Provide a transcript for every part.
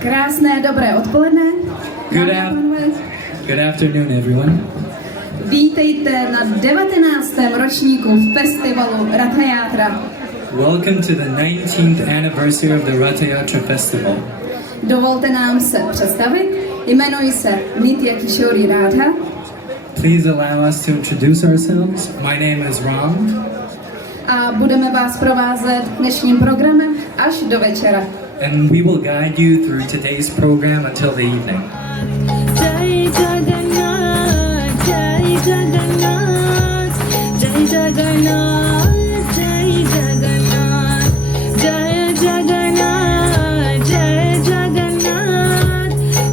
Krásné dobré odpoledne. Good afternoon, everyone. Vítejte na 19. ročníku festivalu Ratha Yatra. Welcome to the 19th anniversary of the Ratha Yatra Festival. Dovolte nám se představit. Jmenuji se Nitya Kishori Radha. Please allow us to introduce ourselves. My name is Ram. A budeme vás provázet dnešním programem až do večera. And we will guide you through today's program until the evening. Jai Jagannath, Jai Jagannath, Jai Jagannath, Jai Jagannath, Jai Jagannath, Jai Jagannath,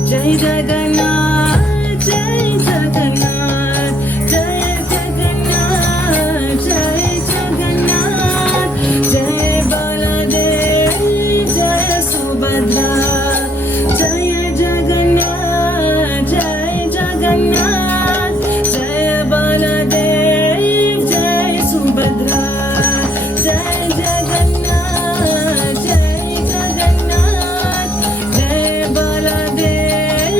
Jai Jagannath, Jai Jagannath, Jai Jagannath, Jai Jagannath, Jai Baladev, Jai Subhadra, Jai Jagannath, Jai Jagannath, Jai Baladev, Jai Subhadra, Jai Jagannath, Jai Jagannath, Jai Baladev,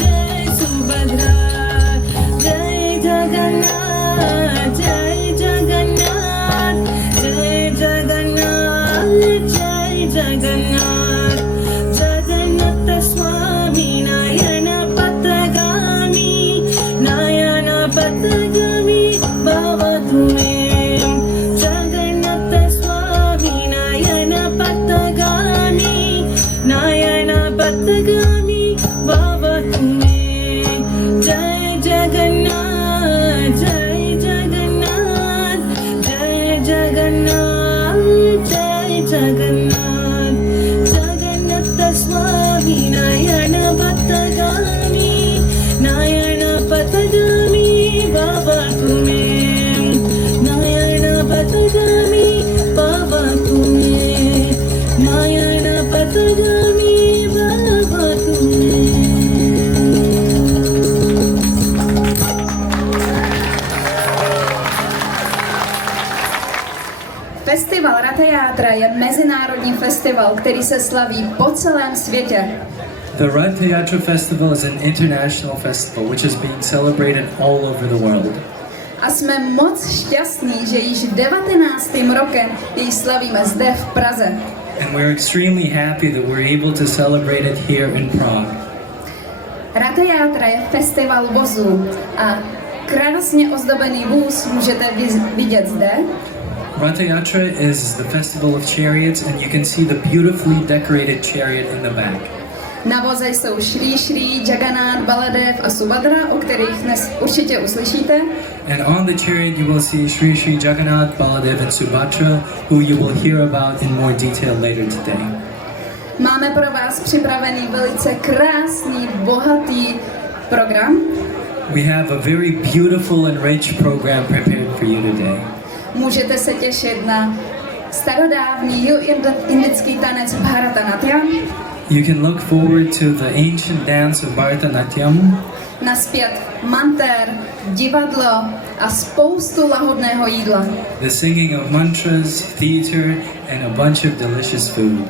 Jai Subhadra, Jai Jagannath, Jai Jagannath, Jai Jagannath, Jai Jagannath, Jagannatha Swami Nayana Patagami, Nayana Patagami Bhavatu me. Jagannatha Swami Nayana Patagami, Nayana Patagami Bhavatu me. Jai Jagannath, Jai Jagannath, Jai Jagannath, Jai Jagannath, Jagannatha Swami Nayana Patagami, Nayana Patagami Bhavatu me. Nayana Patagami Bhavatu me. Nayana Patagami Bhavatu me. Festival Ratha Yatra je mezinárodní festival, který se slaví po celém světě. The Ratha Yatra Festival is an international festival which is being celebrated all over the world. A jsme moc šťastní, že již 19. rokem jej slavíme zde v Praze. And we're extremely happy that we're able to celebrate it here in Prague. Ratha Yatra je festival vozů a krásně ozdobený vůz můžete vidět zde. Ratha Yatra is the festival of chariots, and you can see the beautifully decorated chariot in the back. Na voze jsou Shri Shri, Jagannath, Baladev a Subhadra, o kterých dnes určitě uslyšíte. And on the chariot you will see Shri Shri Jagannath, Baladev and Subhadra, who you will hear about in more detail later today. Máme pro vás připravený velice krásný, bohatý program. We have a very beautiful and rich program prepared for you today. Můžete se těšit na starodávný indický tanec Bharatanatyam, You can look forward to the ancient dance of Bharatanatyam, na zpěv manter, divadlo a spoustu lahodného jídla. the singing of mantras, theater, and a bunch of delicious food.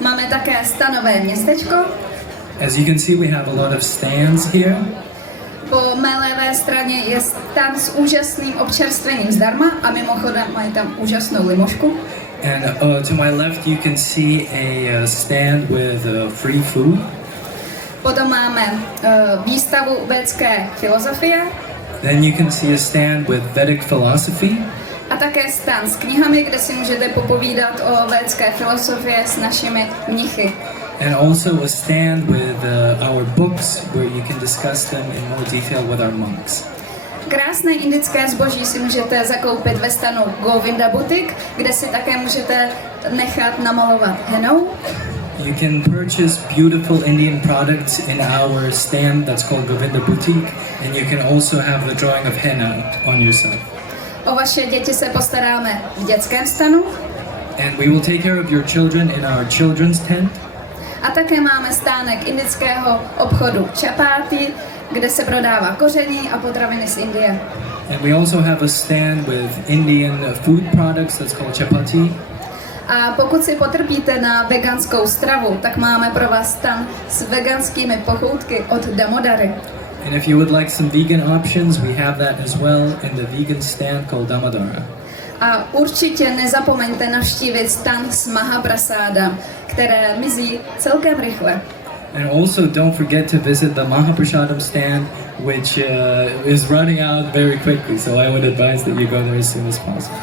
Máme také stanové městečko. As you can see, we have a lot of stands here. Po mé levé straně je stan s úžasným občerstvením zdarma a mimochodem mají tam úžasnou limošku. And to my left, you can see a stand with free food. Potom máme výstavu védské filozofie Then you can see a stand with Vedic philosophy. a také stan s knihami, kde si můžete popovídat o védské filozofii s našimi mnichy. And also a stand with our books where you can discuss them in more detail with our monks. Krásné indické zboží si můžete zakoupit ve stanu Govinda Boutique, kde si také můžete nechat namalovat henou. You can purchase beautiful Indian products in our stand that's called Govinda Boutique, and you can also have the drawing of henna on yourself. O vaše děti se postaráme v dětském stanu And we will take care of your children in our children's tent. a také máme stánek indického obchodu Chapati, kde se prodává koření a potraviny z Indie. And we also have a stand with Indian food products that's called chapati. A pokud si potrpíte na veganskou stravu, tak máme pro vás stan s veganskými pochoutky od Damodary. And if you would like some vegan options, we have that as well in the vegan stand called Damodara. A určitě nezapomeňte navštívit stan s Mahaprasáda, které mizí celkem rychle. And also don't forget to visit the Mahaprasadam stand, which is running out very quickly. So I would advise that you go there as soon as possible.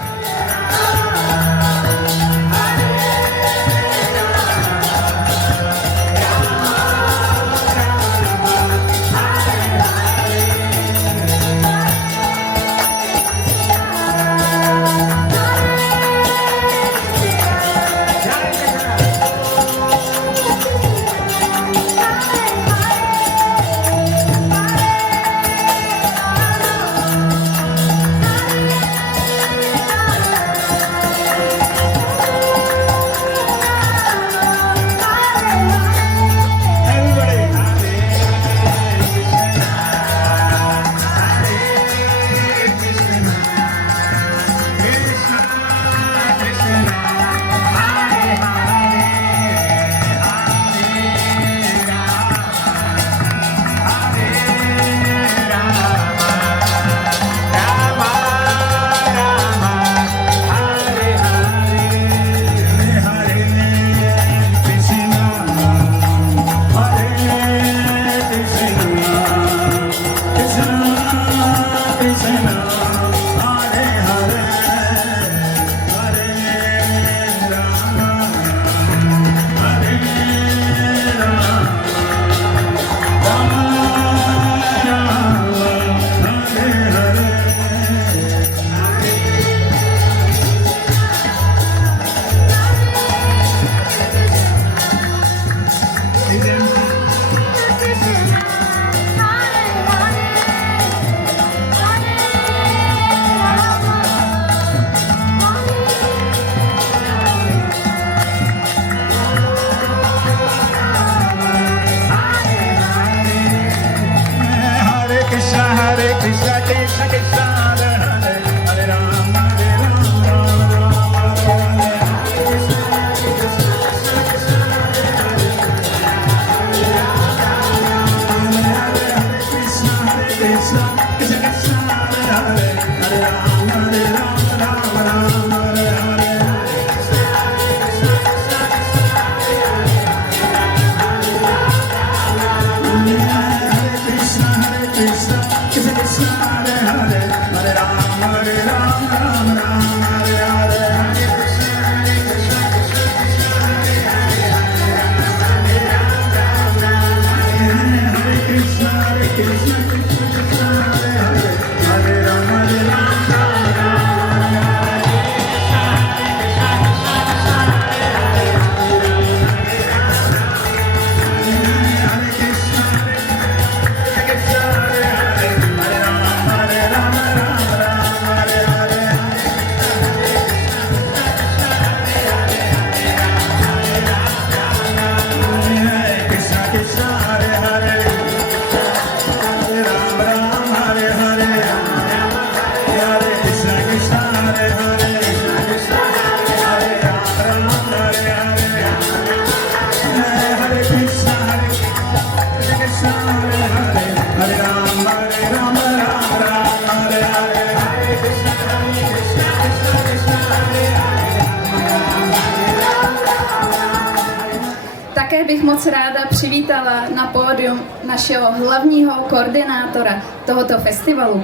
Také bych moc ráda přivítala na pódium našeho hlavního koordinátora tohoto festivalu.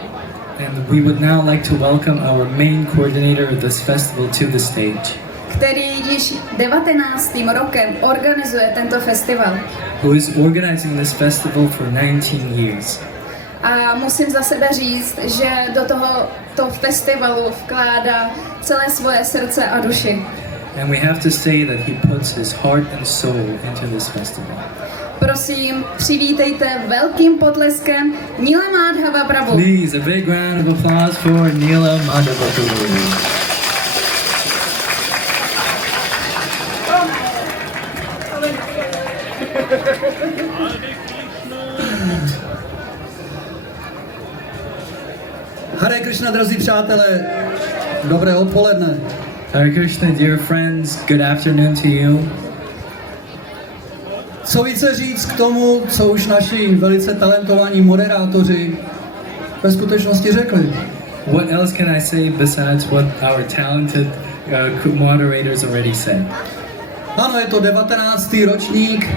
And we would now like to welcome our main coordinator of this festival to the stage, který již 19. rokem organizuje tento festival. who is organizing this festival for 19 years. A musím za sebe říct, že do tohoto festivalu vkládá celé svoje srdce a duši. And we have to say that he puts his heart and soul into this festival. Prosím, přivítejte velkým potleskem Nila Madhava Prabhu. Please, a big round of applause for Nila Madhava Prabhu. Hare Krishna, drazí přátelé, dobré odpoledne. Hare Krishna, dear friends, good afternoon to you. Co více říct k tomu, co už naši velice talentovaní moderátoři ve skutečnosti řekli? What else can I say besides what our talented moderators already said? Ano, je to 19. ročník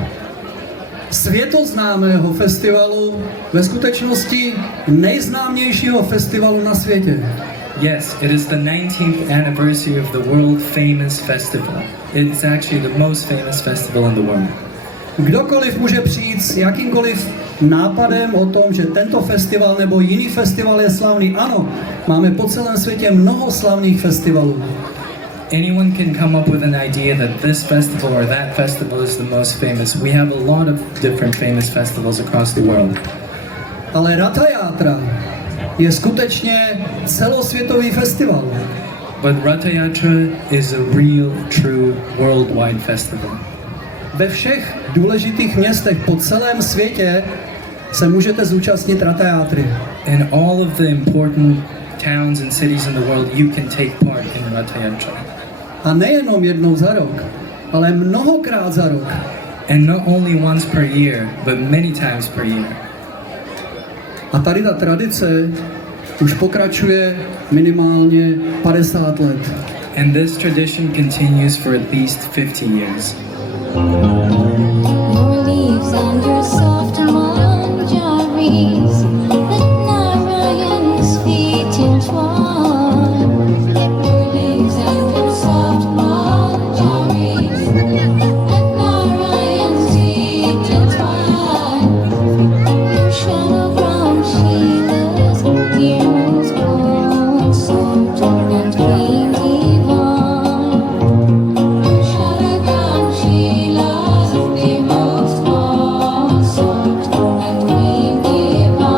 světoznámého festivalu, ve skutečnosti nejznámějšího festivalu na světě. Yes, it is the 19th anniversary of the world famous festival. It's actually the most famous festival in the world. Kdokoliv může přijít s jakýmkoliv nápadem o tom, že tento festival nebo jiný festival je slavný. Ano, máme po celém světě mnoho slavných festivalů. Anyone can come up with an idea that this festival or that festival is the most famous. We have a lot of different famous festivals across the world. Ale Ratha Yatra je skutečně celosvětový festival. But Ratha Yatra is a real, true, worldwide festival. Ve všech důležitých městech po celém světě se můžete zúčastnit Ratha Yatry. In all of the important towns and cities in the world, you can take part in Ratha Yatra. A nejenom jednou za rok, ale mnohokrát za rok. And not only once per year, but many times per year. A tady ta tradice už pokračuje minimálně 50 let. And this tradition continues for at least 50 years. Your leaves and your soft manjaris, let Narayan's feet entwine. Your leaves and your soft manjaris, let Narayan's feet entwine. Your shadow ground Sheila's dear most born, soft and green divine. Your shadow ground Sheila's dear most born, soft and green divine.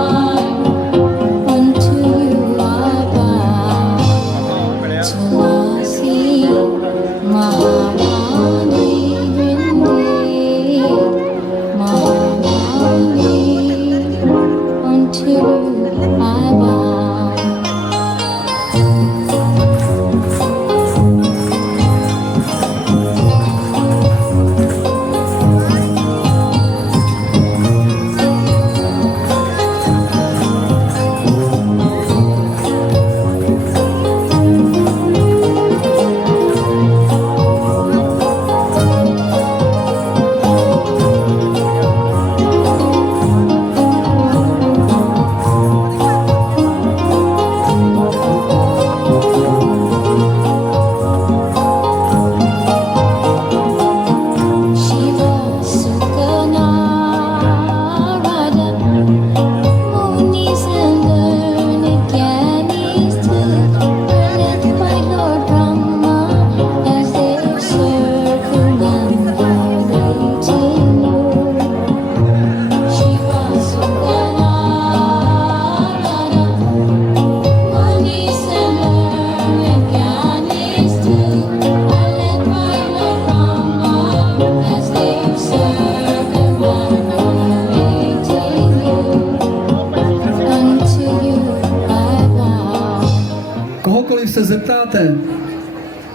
kohokoliv se zeptáte,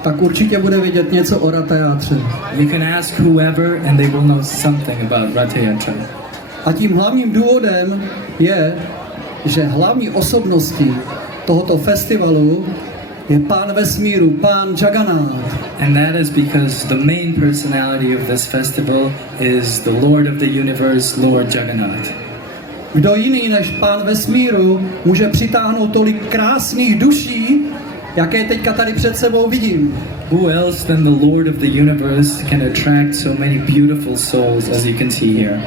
tak určitě bude vědět něco o Ratha Yátře. You can ask whoever and they will know something about Ratha Yatra. A tím hlavním důvodem je, že hlavní osobností tohoto festivalu je Pán vesmíru, Pán Jagannath. And that is because the main personality of this festival is the Lord of the universe, Lord Jagannath. Kdo jiný než Pán vesmíru může přitáhnout tolik krásných duší, jaké teďka tady před sebou vidím? Who else than the Lord of the universe can attract so many beautiful souls as you can see here?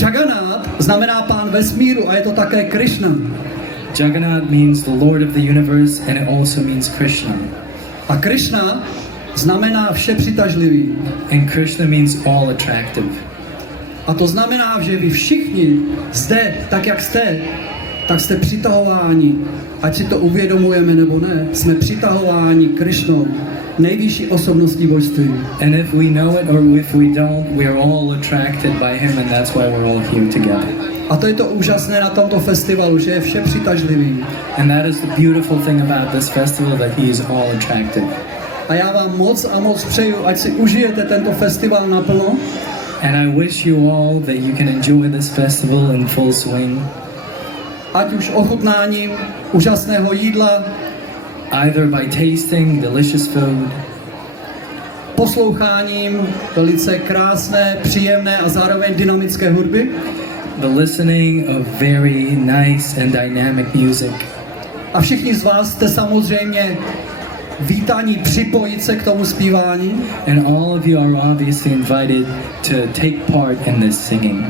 Jagannath znamená Pán vesmíru a je to také Krishna. Jagannath means the Lord of the universe and it also means Krishna. A Krishna znamená vše přitažlivý. And Krishna means all attractive. A to znamená, že vy všichni zde, tak jak jste, tak jste přitahováni. Ať si to uvědomujeme nebo ne, jsme přitahováni Krishnou, nejvyšší osobností božství. And if we know it or if we don't, we are all attracted by him and that's why we're all here together. A to je to úžasné na tomto festivalu, že je vše přitažlivý. And that is the beautiful thing about this festival, that he is all attractive. A já vám moc a moc přeju, ať si užijete tento festival naplno. And I wish you all that you can enjoy this festival in full swing, Ať už ochutnáním úžasného jídla, either by tasting delicious food, posloucháním velice krásné, příjemné a zároveň dynamické hudby, the listening of very nice and dynamic music. a všichni z vás jste samozřejmě vítáni připojit se k tomu zpívání. And all of you are obviously invited to take part in this singing.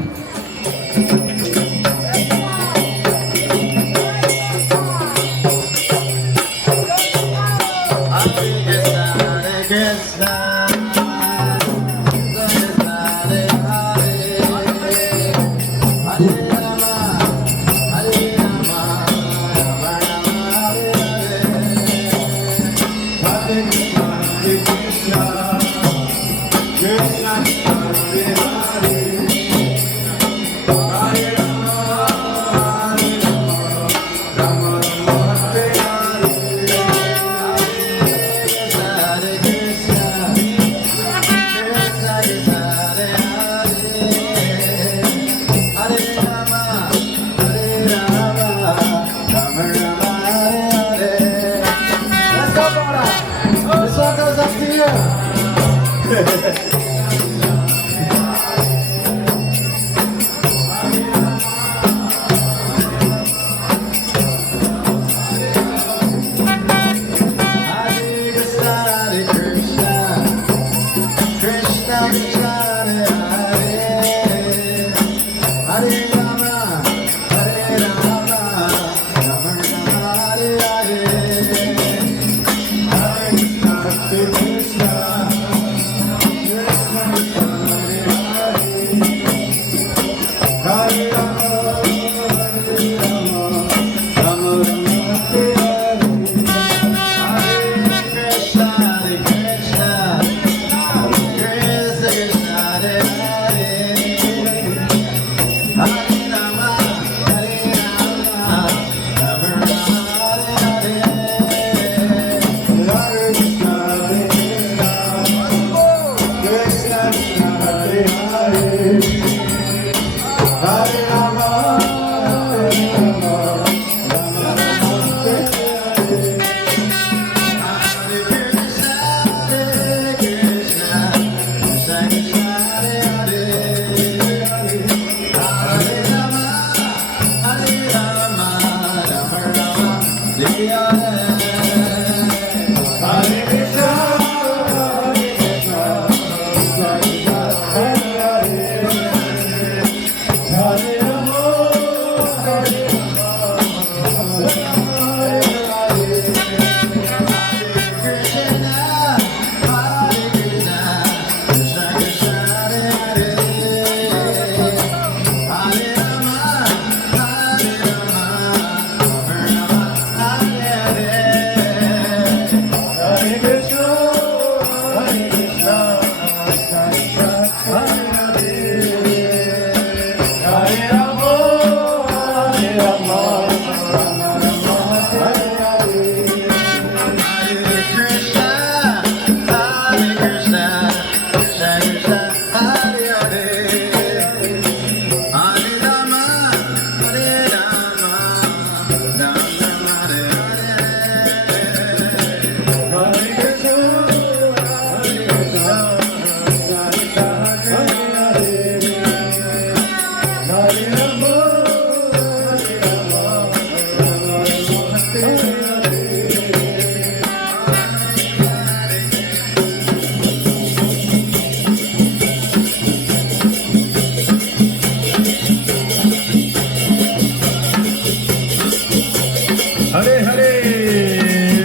Hare Hare,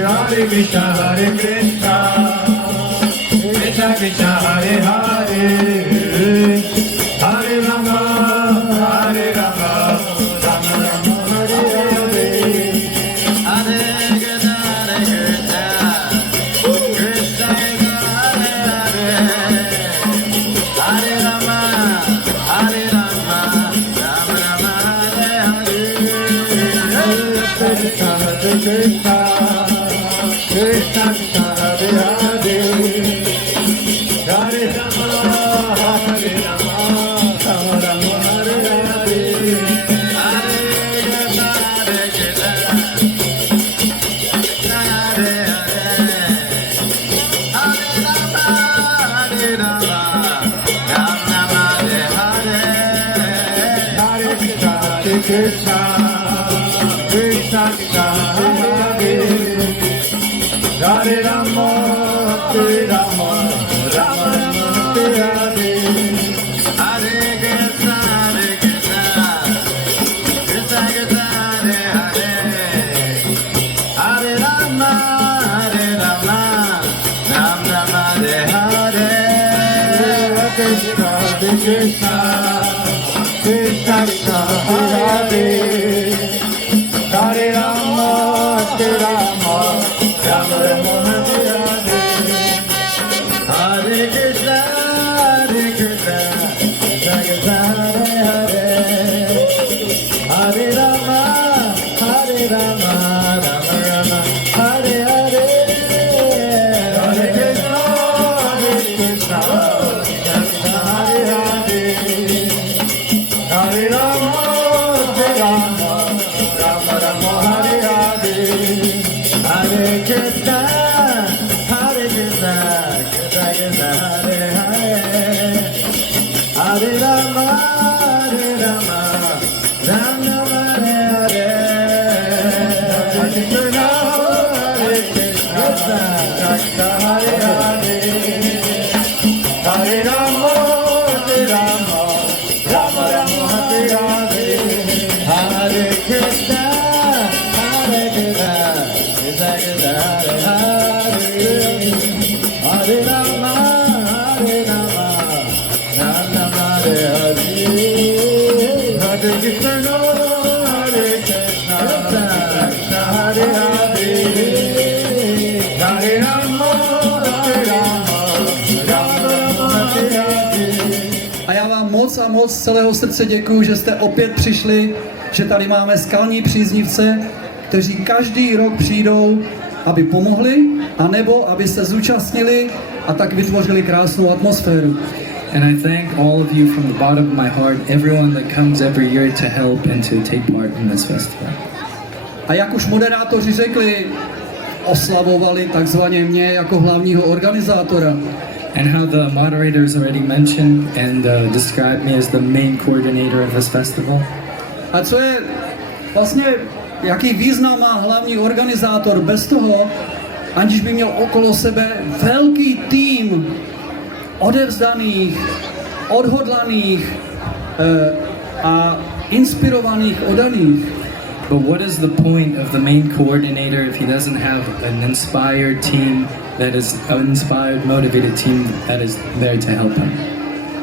Hare Krishna, Hare Krishna, Krishna Krishna, Hare Hare, Hare Rama, Hare Rama, Rama Rama, Hare Hare, Hare Krishna, Krishna Krishna, Hare Hare, Hare Rama, Hare Rama, Rama Rama, Hare Hare, Hare Krishna, Krishna Krishna, Hare Hare, Hare Rama, Hare Rama, Rama Rama, Hare Hare, Hare Krishna, Hare Hare, Hare Rama, Hare Rama, Rama Rama, Hare Hare, Hare Krishna, Krishna Krishna, Hare Hare, Hare Rama, Hare Rama, Rama Rama, Hare Hare, Hare Krishna, Krishna Krishna, Hare Hare, Hare Rama, Hare Rama, Rama Rama, Hare Hare, Hare Krishna, Krishna Krishna, Hare Hare, Hare Rama, Hare Rama, Rama Rama, Hare Hare, Hare Krishna, Krishna Krishna, Hare Hare, Hare Rama, Hare Rama, Rama Rama, Hare Hare, Hare Krishna, Krishna Krishna, Hare Hare, Hare Rama, Hare Rama, Rama Rama, Hare Hare, Hare Krishna, Krishna Krishna, Hare Hare, Hare Rama, Hare Rama, Rama Rama, Hare Hare, Hare Krishna, Krishna Krishna, Hare Hare, Hare Rama, Hare Rama, Rama Rama, Hare Hare, Hare Krishna, Krishna Krishna, Hare Hare, Hare Rama, Hare Rama, Rama Rama, Hare Hare, Hare Krishna, Hare Krishna, Krishna Hare Hare, Hare Rama, Hare Rama, Rama Rama, Hare Hare. A já vám moc a moc z celého srdce děkuju, že jste opět přišli, že tady máme skalní příznivce, kteří každý rok přijdou, aby pomohli, anebo aby se zúčastnili a tak vytvořili krásnou atmosféru. And I thank all of you from the bottom of my heart, everyone that comes every year to help and to take part in this festival. A jak už moderátoři řekli, oslavovali takzvaně mě jako hlavního organizátora. And how the moderators already mentioned and described me as the main coordinator of this festival. A co je vlastně, jaký význam má hlavní organizátor bez toho, aniž by měl okolo sebe velký tým odevzdaných, odhodlaných a inspirovaných, oddaných. But what is the point of the main coordinator if he doesn't have an inspired team that is an inspired, motivated team that is there to help him?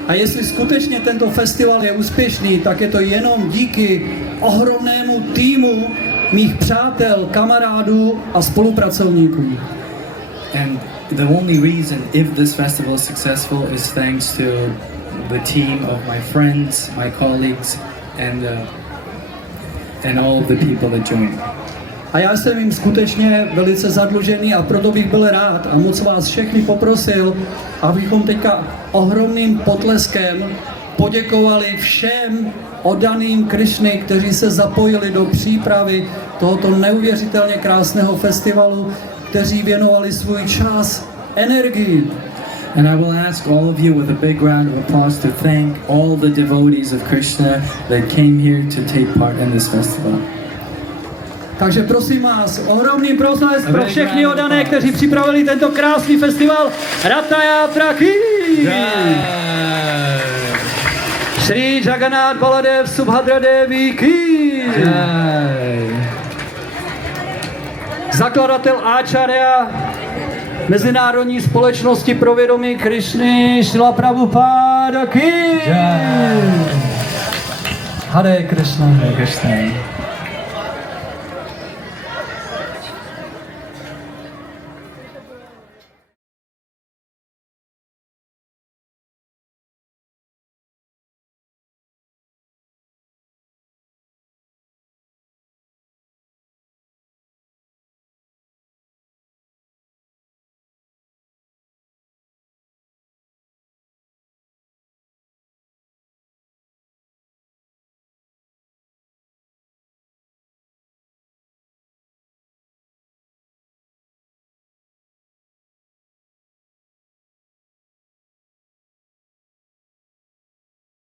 A jestli skutečně tento festival je úspěšný, tak je to jenom díky ohromnému týmu mých přátel, kamarádů a spolupracovníků. And the only reason if this festival is successful is thanks to the team of my friends, my colleagues, and all of the people that join. A já jsem jim skutečně velice zadlužený a proto bych byl rád a moc vás všechny poprosil, abychom teďka ohromným potleskem poděkovali všem oddaným Krišny, kteří se zapojili do přípravy tohoto neuvěřitelně krásného festivalu, kteří věnovali svůj čas, energii. And I will ask all of you with a big round of applause to thank all the devotees of Krishna that came here to take part in this festival. Takže prosím vás, ohromný prosles pro všechny oddané, kteří připravili tento krásný festival Rataya Praky! Shri Jagannath Baladev Subhadra Devi ki! zakladatel Acharya Mezinárodní společnosti pro vědomí Krišny, Šrila Prabhupáda ki. Hare Krishna. Hare Krishna.